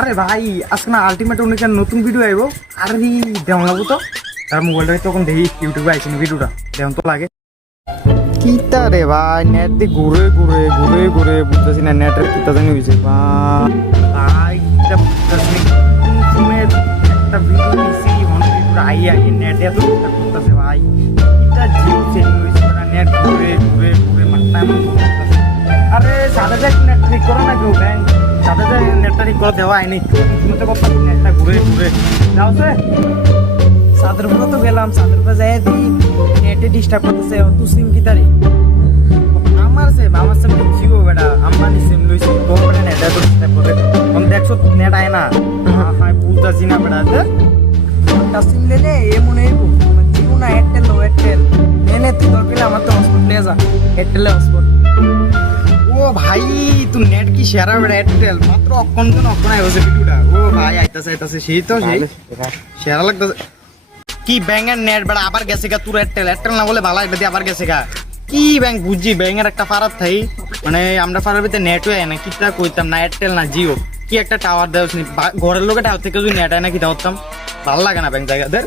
আরে ভাই আজকে না আলটিমেট অনেক নতুন ভিডিও আইব। আরে দেওয়া লাগবো তো, তার মোবাইলটা তখন দেখি ইউটিউবে আইসি ভিডিওটা দেওয়া তো লাগে। কিতা রে ভাই নেট দিয়ে ঘুরে ঘুরে ঘুরে ঘুরে বুঝতেছি না নেটের কিতা জানি হয়েছে ভাই। এটা বুঝতেছি কোন সময় একটা ভিডিও দিছি অনেক ভিডিও আই নেট এত করতেছে ভাই। এটা জিও সেটিং হয়েছে নেট ঘুরে ঘুরে ঘুরে মাথা এমন করতেছে। আরে সাদা যাই নেট ঠিক করো না কেউ ব্যাংক সাদা যাই নেটটা ঠিক করে দেওয়া হয়নি। শুনতে কথা নেটটা ঘুরে ঘুরে যাও সে সাদের উপরে তো গেলাম, সাদের উপরে যাই দিই নেটে ডিস্টার্ব করতেছে। তুই সিম কি তারি আমার সে জিও বেটা আম্বানি সিম লইছি তোর বেটা নেট এত ডিস্টার্ব করে কোন দেখছো নেট আয় না। হাই বুঝতাছি না বেটা একটা সিম লেনে এমন এই জিও না এয়ারটেল লো এয়ারটেল এনে তুই তোর পেলে আমার তো হসপিটাল নিয়ে যা এয়ারটেলে হসপিটাল। ও ভাই তুই নেট কি শেয়ার বেটা এয়ারটেল মাত্র অক্ষণ আই হচ্ছে ভিডিওটা। ও ভাই আইতাছে সেই তো সেই শেয়ার লাগতেছে কি ব্যাঙের নেট বেড়া আবার গেছে গা তোর এয়ারটেল না বলে ভালো এটা দিয়ে আবার গেছে গা কি ব্যাংক বুঝছি ব্যাঙের একটা ফারাত থাই মানে আমরা ফারার ভিতরে নেটও আয় না কিটা কইতাম না এয়ারটেল না জিও কি একটা টাওয়ার দেওয়া ঘরের লোকে টাওয়ার থেকে যদি নেট আয় না কিটা করতাম ভালো লাগে না ব্যাংক জায়গাদের।